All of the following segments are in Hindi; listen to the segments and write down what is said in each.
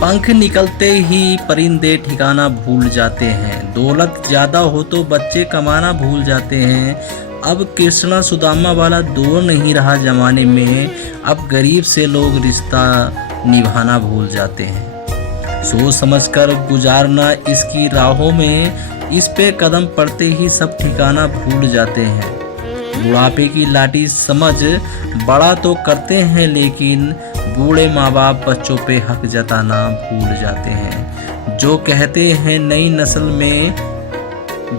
पंख निकलते ही परिंदे ठिकाना भूल जाते हैं। दौलत ज़्यादा हो तो बच्चे कमाना भूल जाते हैं। अब कृष्णा सुदामा वाला दौर नहीं रहा ज़माने में। अब गरीब से लोग रिश्ता निभाना भूल जाते हैं। सोच समझकर गुजारना इसकी राहों में, इस पे कदम पड़ते ही सब ठिकाना भूल जाते हैं। बुढ़ापे की लाठी समझ बड़ा तो करते हैं, लेकिन बूढ़े माँ बाप बच्चों पे हक जताना भूल जाते हैं। जो कहते हैं नई नस्ल में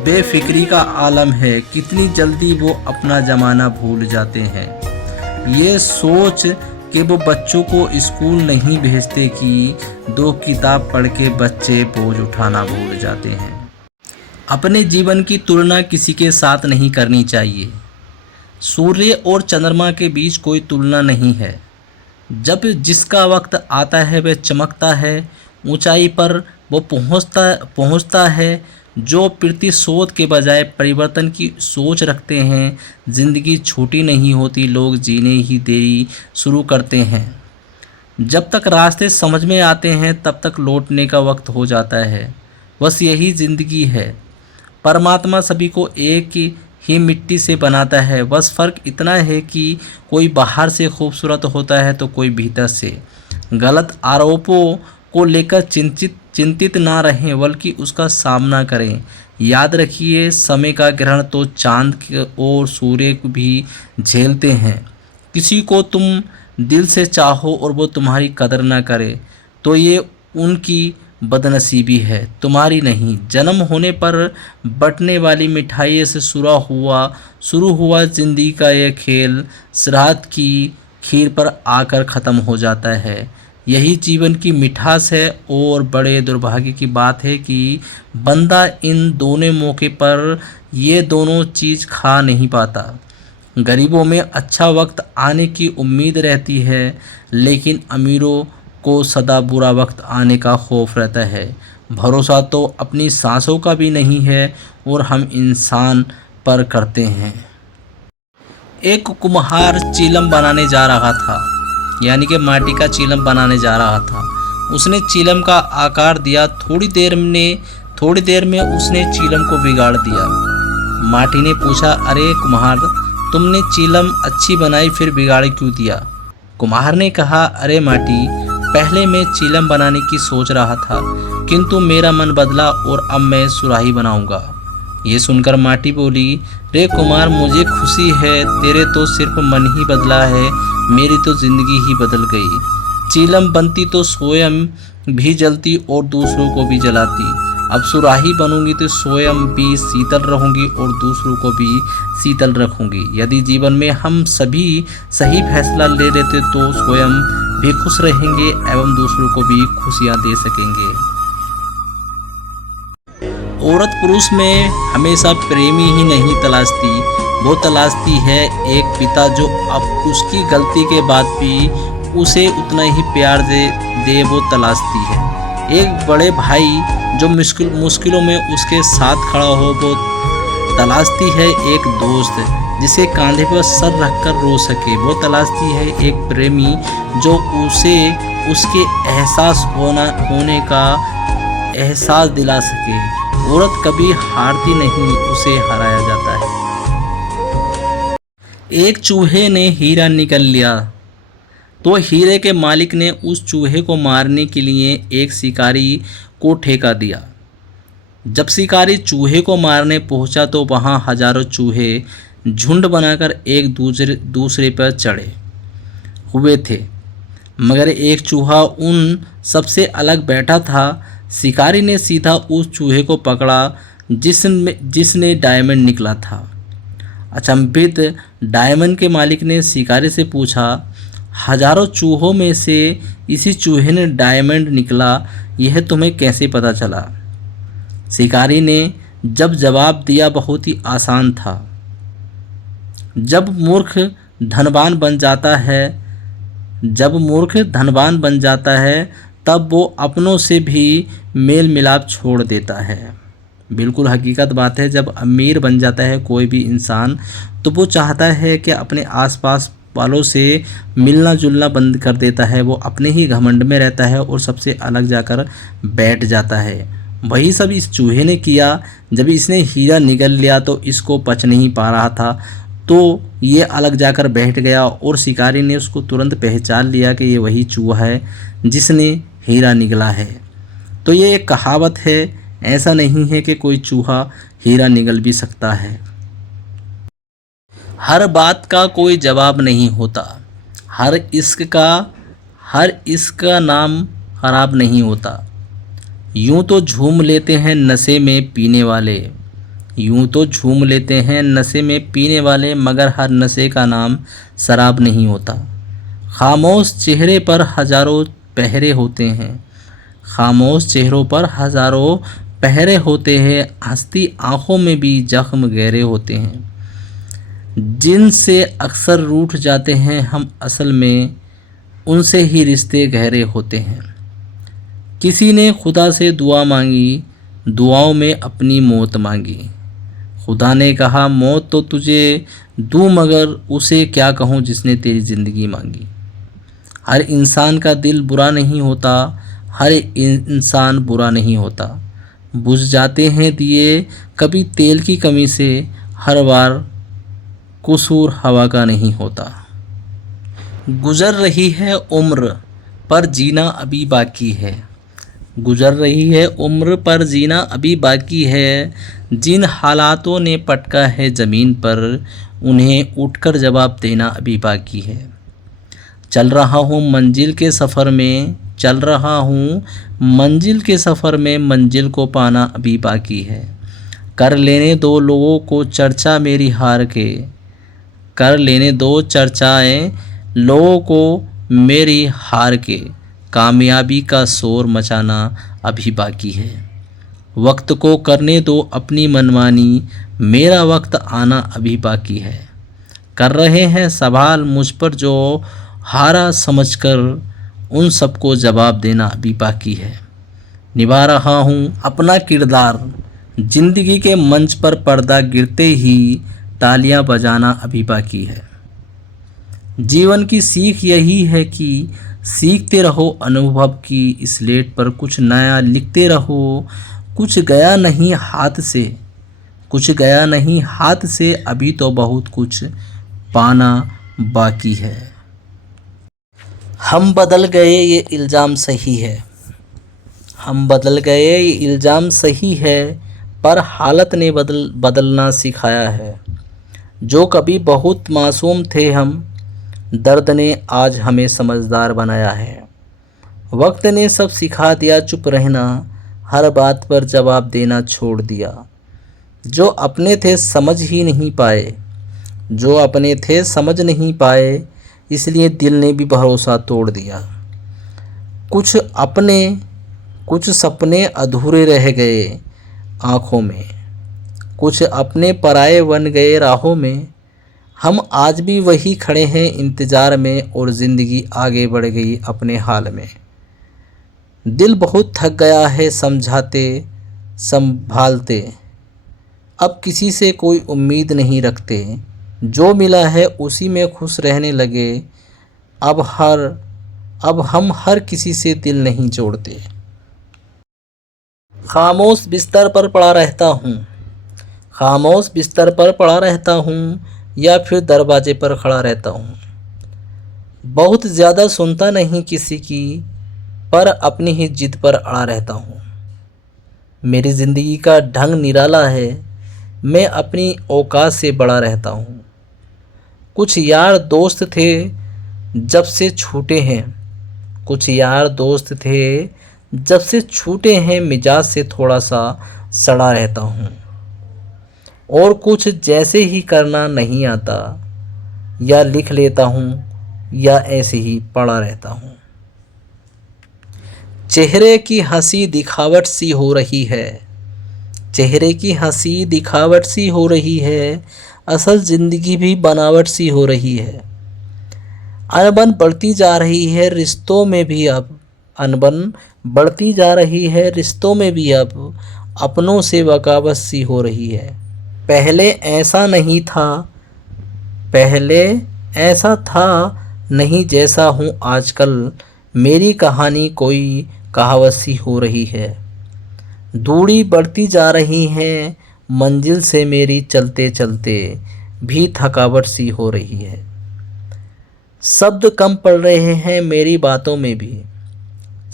बेफिक्री का आलम है, कितनी जल्दी वो अपना ज़माना भूल जाते हैं। ये सोच कि वो बच्चों को स्कूल नहीं भेजते कि 2 किताब पढ़ के बच्चे बोझ उठाना भूल जाते हैं। अपने जीवन की तुलना किसी के साथ नहीं करनी चाहिए। सूर्य और चंद्रमा के बीच कोई तुलना नहीं है। जब जिसका वक्त आता है वह चमकता है, ऊंचाई पर वो पहुंचता है। जो प्रतिशोध के बजाय परिवर्तन की सोच रखते हैं, ज़िंदगी छोटी नहीं होती, लोग जीने ही देरी शुरू करते हैं। जब तक रास्ते समझ में आते हैं तब तक लौटने का वक्त हो जाता है। बस यही ज़िंदगी है। परमात्मा सभी को एक ही मिट्टी से बनाता है, बस फ़र्क इतना है कि कोई बाहर से खूबसूरत होता है तो कोई भीतर से। गलत आरोपों को लेकर चिंतित ना रहें, बल्कि उसका सामना करें। याद रखिए, समय का ग्रहण तो चांद और सूर्य को भी झेलते हैं। किसी को तुम दिल से चाहो और वो तुम्हारी कदर ना करे तो ये उनकी बदनसीबी है, तुम्हारी नहीं। जन्म होने पर बंटने वाली मिठाई से शुरू हुआ ज़िंदगी का ये खेल श्राद्ध की खीर पर आकर ख़त्म हो जाता है। यही जीवन की मिठास है। और बड़े दुर्भाग्य की बात है कि बंदा इन दोनों मौके पर ये दोनों चीज़ खा नहीं पाता। गरीबों में अच्छा वक्त आने की उम्मीद रहती है, लेकिन अमीरों को सदा बुरा वक्त आने का खौफ रहता है। भरोसा तो अपनी सांसों का भी नहीं है और हम इंसान पर करते हैं। एक कुम्हार चीलम बनाने जा रहा था, यानी कि माटी का चीलम बनाने जा रहा था। उसने चीलम का आकार दिया, थोड़ी देर में उसने चीलम को बिगाड़ दिया। माटी ने पूछा, अरे कुम्हार, तुमने चीलम अच्छी बनाई, फिर बिगाड़ क्यों दिया? कुम्हार ने कहा, अरे माटी, पहले मैं चीलम बनाने की सोच रहा था, किंतु मेरा मन बदला और अब मैं सुराही बनाऊंगा। ये सुनकर माटी बोली, रे कुमार, मुझे खुशी है, तेरे तो सिर्फ मन ही बदला है, मेरी तो ज़िंदगी ही बदल गई। चीलम बनती तो स्वयं भी जलती और दूसरों को भी जलाती। अब सुराही बनूंगी तो स्वयं भी शीतल रहूंगी और दूसरों को भी शीतल रखूंगी। यदि जीवन में हम सभी सही फैसला ले लेते तो स्वयं भी खुश रहेंगे एवं दूसरों को भी खुशियां दे सकेंगे। औरत पुरुष में हमेशा प्रेमी ही नहीं तलाशती, वो तलाशती है एक पिता जो अब उसकी गलती के बाद भी उसे उतना ही प्यार दे वो तलाशती है। एक बड़े भाई जो मुश्किलों में उसके साथ खड़ा हो, वो तलाशती है एक दोस्त जिसे कांधे पर सर रखकर रो सके। वो तलाशती है एक प्रेमी जो उसे उसके एहसास होने का एहसास दिला सके। औरत कभी हारती नहीं, उसे हराया जाता है। एक चूहे ने हीरा निगल लिया तो हीरे के मालिक ने उस चूहे को मारने के लिए एक शिकारी को ठेका दिया। जब शिकारी चूहे को मारने पहुंचा तो वहां हजारों चूहे झुंड बनाकर एक दूसरे पर चढ़े हुए थे, मगर एक चूहा उन सबसे अलग बैठा था। शिकारी ने सीधा उस चूहे को पकड़ा जिसने डायमंड निकला था। अचंभित डायमंड के मालिक ने शिकारी से पूछा, हजारों चूहों में से इसी चूहे ने डायमंड निकला, यह तुम्हें कैसे पता चला? शिकारी ने जब जवाब दिया, बहुत ही आसान था। जब मूर्ख धनवान बन जाता है तब वो अपनों से भी मेल मिलाप छोड़ देता है। बिल्कुल हकीकत बात है। जब अमीर बन जाता है कोई भी इंसान तो वो चाहता है कि अपने आसपास वालों से मिलना जुलना बंद कर देता है, वो अपने ही घमंड में रहता है और सबसे अलग जाकर बैठ जाता है। वही सब इस चूहे ने किया। जब इसने हीरा निगल लिया तो इसको पच नहीं पा रहा था, तो ये अलग जाकर बैठ गया और शिकारी ने उसको तुरंत पहचान लिया कि ये वही चूहा है जिसने हीरा निगला है। तो ये एक कहावत है, ऐसा नहीं है कि कोई चूहा हीरा निगल भी सकता है। हर बात का कोई जवाब नहीं होता, हर इश्क का नाम खराब नहीं होता। यूं तो झूम लेते हैं नशे में पीने वाले, यूं तो झूम लेते हैं नशे में पीने वाले, मगर हर नशे का नाम शराब नहीं होता। खामोश चेहरे पर हजारों पहरे होते हैं, खामोश चेहरों पर हजारों पहरे होते हैं, हंसती आंखों में भी जख्म गहरे होते हैं। जिनसे अक्सर रूठ जाते हैं हम, असल में उनसे ही रिश्ते गहरे होते हैं। किसी ने खुदा से दुआ मांगी, दुआओं में अपनी मौत मांगी। खुदा ने कहा मौत तो तुझे दूँ, मगर उसे क्या कहूँ जिसने तेरी ज़िंदगी मांगी। हर इंसान का दिल बुरा नहीं होता, हर इंसान बुरा नहीं होता। बुझ जाते हैं दिए कभी तेल की कमी से, हर बार कसूर हवा का नहीं होता। गुजर रही है उम्र पर जीना अभी बाकी है, गुजर रही है उम्र पर जीना अभी बाकी है। जिन हालातों ने पटका है ज़मीन पर, उन्हें उठकर जवाब देना अभी बाकी है। चल रहा हूँ मंजिल के सफ़र में, चल रहा हूँ मंजिल के सफ़र में, मंजिल को पाना अभी बाकी है। कर लेने दो लोगों को चर्चा मेरी हार के, कर लेने दो चर्चाएं लोगों को मेरी हार के, कामयाबी का शोर मचाना अभी बाकी है। वक्त को करने दो अपनी मनमानी, मेरा वक्त आना अभी बाकी है। कर रहे हैं सवाल मुझ पर जो हारा समझकर, उन सबको जवाब देना अभी बाकी है। निभा रहा हूँ अपना किरदार, जिंदगी के मंच पर पर्दा गिरते ही तालियां बजाना अभी बाकी है। जीवन की सीख यही है कि सीखते रहो अनुभव की स्लेट पर, कुछ नया लिखते रहो। कुछ गया नहीं हाथ से, कुछ गया नहीं हाथ से, अभी तो बहुत कुछ पाना बाकी है। हम बदल गए ये इल्ज़ाम सही है, हम बदल गए ये इल्ज़ाम सही है, पर हालत ने बदलना सिखाया है। जो कभी बहुत मासूम थे हम, दर्द ने आज हमें समझदार बनाया है। वक्त ने सब सिखा दिया, चुप रहना, हर बात पर जवाब देना छोड़ दिया। जो अपने थे समझ ही नहीं पाए, जो अपने थे समझ नहीं पाए, इसलिए दिल ने भी भरोसा तोड़ दिया। कुछ सपने अधूरे रह गए आँखों में, कुछ अपने पराए बन गए राहों में। हम आज भी वही खड़े हैं इंतज़ार में, और ज़िंदगी आगे बढ़ गई अपने हाल में। दिल बहुत थक गया है समझाते संभालते, अब किसी से कोई उम्मीद नहीं रखते। जो मिला है उसी में खुश रहने लगे, अब हम हर किसी से दिल नहीं जोड़ते। खामोश बिस्तर पर पड़ा रहता हूँ, खामोश बिस्तर पर पड़ा रहता हूँ, या फिर दरवाजे पर खड़ा रहता हूँ। बहुत ज़्यादा सुनता नहीं किसी की, पर अपनी ही जिद पर अड़ा रहता हूँ। मेरी ज़िंदगी का ढंग निराला है, मैं अपनी औकात से बड़ा रहता हूँ। कुछ यार दोस्त थे जब से छूटे हैं, कुछ यार दोस्त थे जब से छूटे हैं, मिजाज से थोड़ा सा सड़ा रहता हूँ। और कुछ जैसे ही करना नहीं आता, या लिख लेता हूँ या ऐसे ही पड़ा रहता हूँ। चेहरे की हंसी दिखावट सी हो रही है, चेहरे की हंसी दिखावट सी हो रही है, असल ज़िंदगी भी बनावट सी हो रही है। अनबन बढ़ती जा रही है रिश्तों में भी अब, अनबन बढ़ती जा रही है रिश्तों में भी अब, अपनों से बगावत सी हो रही है। पहले ऐसा नहीं था, पहले ऐसा था नहीं जैसा हूँ आजकल, मेरी कहानी कोई कहावत सी हो रही है। दूरी बढ़ती जा रही है मंजिल से मेरी, चलते चलते भी थकावट सी हो रही है। शब्द कम पड़ रहे हैं मेरी बातों में भी,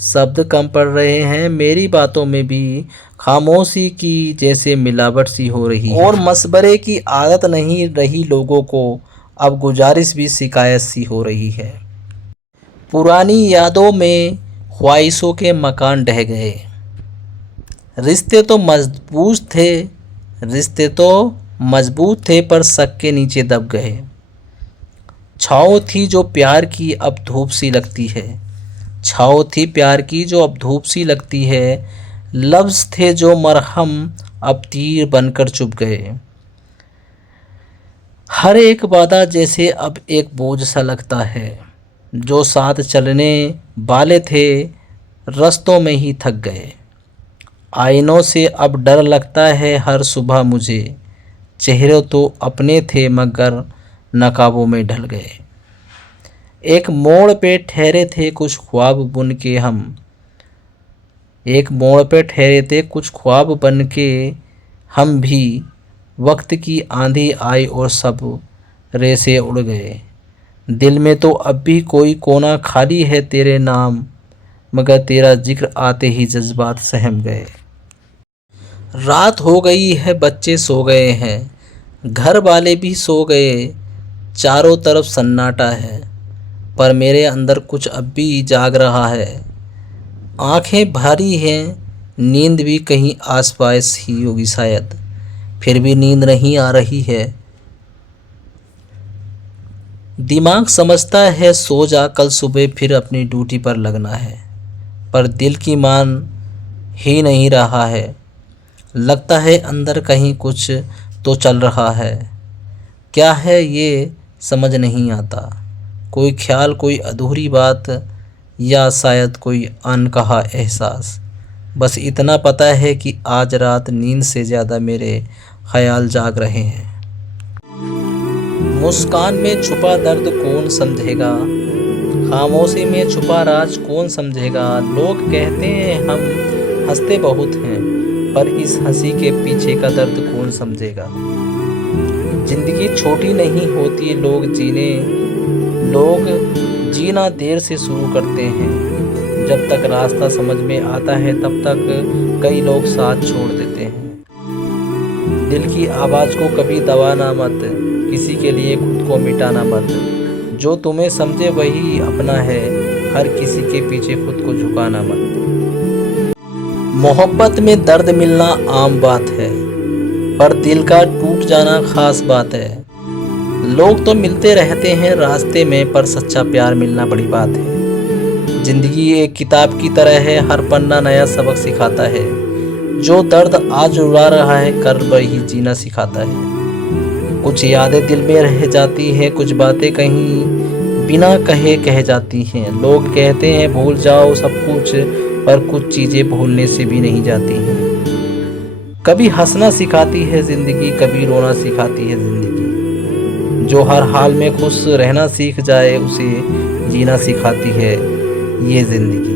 शब्द कम पड़ रहे हैं मेरी बातों में भी, खामोशी की जैसे मिलावट सी हो रही है। और मशवरे की आदत नहीं रही लोगों को, अब गुजारिश भी शिकायत सी हो रही है। पुरानी यादों में ख्वाहिशों के मकान ढह गए, रिश्ते तो मजबूत थे, रिश्ते तो मजबूत थे पर शक के नीचे दब गए। छाँव थी जो प्यार की अब धूप सी लगती है, छाँव थी प्यार की जो अब धूप सी लगती है। लफ्ज़ थे जो मरहम अब तीर बनकर चुभ गए। हर एक वादा जैसे अब एक बोझ सा लगता है, जो साथ चलने वाले थे रास्तों में ही थक गए। आईनों से अब डर लगता है हर सुबह मुझे, चेहरे तो अपने थे मगर नकाबों में ढल गए। एक मोड़ पे ठहरे थे कुछ ख्वाब बुन के हम, एक मोड़ पे ठहरे थे कुछ ख्वाब बन के हम भी, वक्त की आंधी आई और सब रेसे उड़ गए। दिल में तो अब भी कोई कोना खाली है तेरे नाम, मगर तेरा जिक्र आते ही जज्बात सहम गए। रात हो गई है बच्चे सो गए हैं, घर वाले भी सो गए, चारों तरफ सन्नाटा है, पर मेरे अंदर कुछ अब भी जाग रहा है। आंखें भारी हैं, नींद भी कहीं आसपास ही होगी शायद, फिर भी नींद नहीं आ रही है। दिमाग समझता है सो जा, कल सुबह फिर अपनी ड्यूटी पर लगना है, पर दिल की मान ही नहीं रहा है। लगता है अंदर कहीं कुछ तो चल रहा है, क्या है ये समझ नहीं आता। कोई ख्याल, कोई अधूरी बात, या शायद कोई अनकहा एहसास। बस इतना पता है कि आज रात नींद से ज़्यादा मेरे ख्याल जाग रहे हैं। मुस्कान में छुपा दर्द कौन समझेगा, खामोशी में छुपा राज कौन समझेगा। लोग कहते हैं हम हंसते बहुत हैं, पर इस हंसी के पीछे का दर्द कौन समझेगा। जिंदगी छोटी नहीं होती, लोग जीना देर से शुरू करते हैं। जब तक रास्ता समझ में आता है तब तक कई लोग साथ छोड़ देते हैं। दिल की आवाज़ को कभी दबाना मत, किसी के लिए खुद को मिटाना मत। जो तुम्हें समझे वही अपना है, हर किसी के पीछे खुद को झुकाना मत। मोहब्बत में दर्द मिलना आम बात है, पर दिल का टूट जाना खास बात है। लोग तो मिलते रहते हैं रास्ते में, पर सच्चा प्यार मिलना बड़ी बात है। जिंदगी एक किताब की तरह है, हर पन्ना नया सबक सिखाता है। जो दर्द आज रुला रहा है कर वही जीना सिखाता है। कुछ यादें दिल में रह जाती हैं, कुछ बातें कहीं बिना कहे कह जाती हैं। लोग कहते हैं भूल जाओ सब कुछ, पर कुछ चीज़ें भूलने से भी नहीं जाती हैं। कभी हंसना सिखाती है ज़िंदगी, कभी रोना सिखाती है ज़िंदगी। जो हर हाल में खुश रहना सीख जाए, उसे जीना सिखाती है ये ज़िंदगी।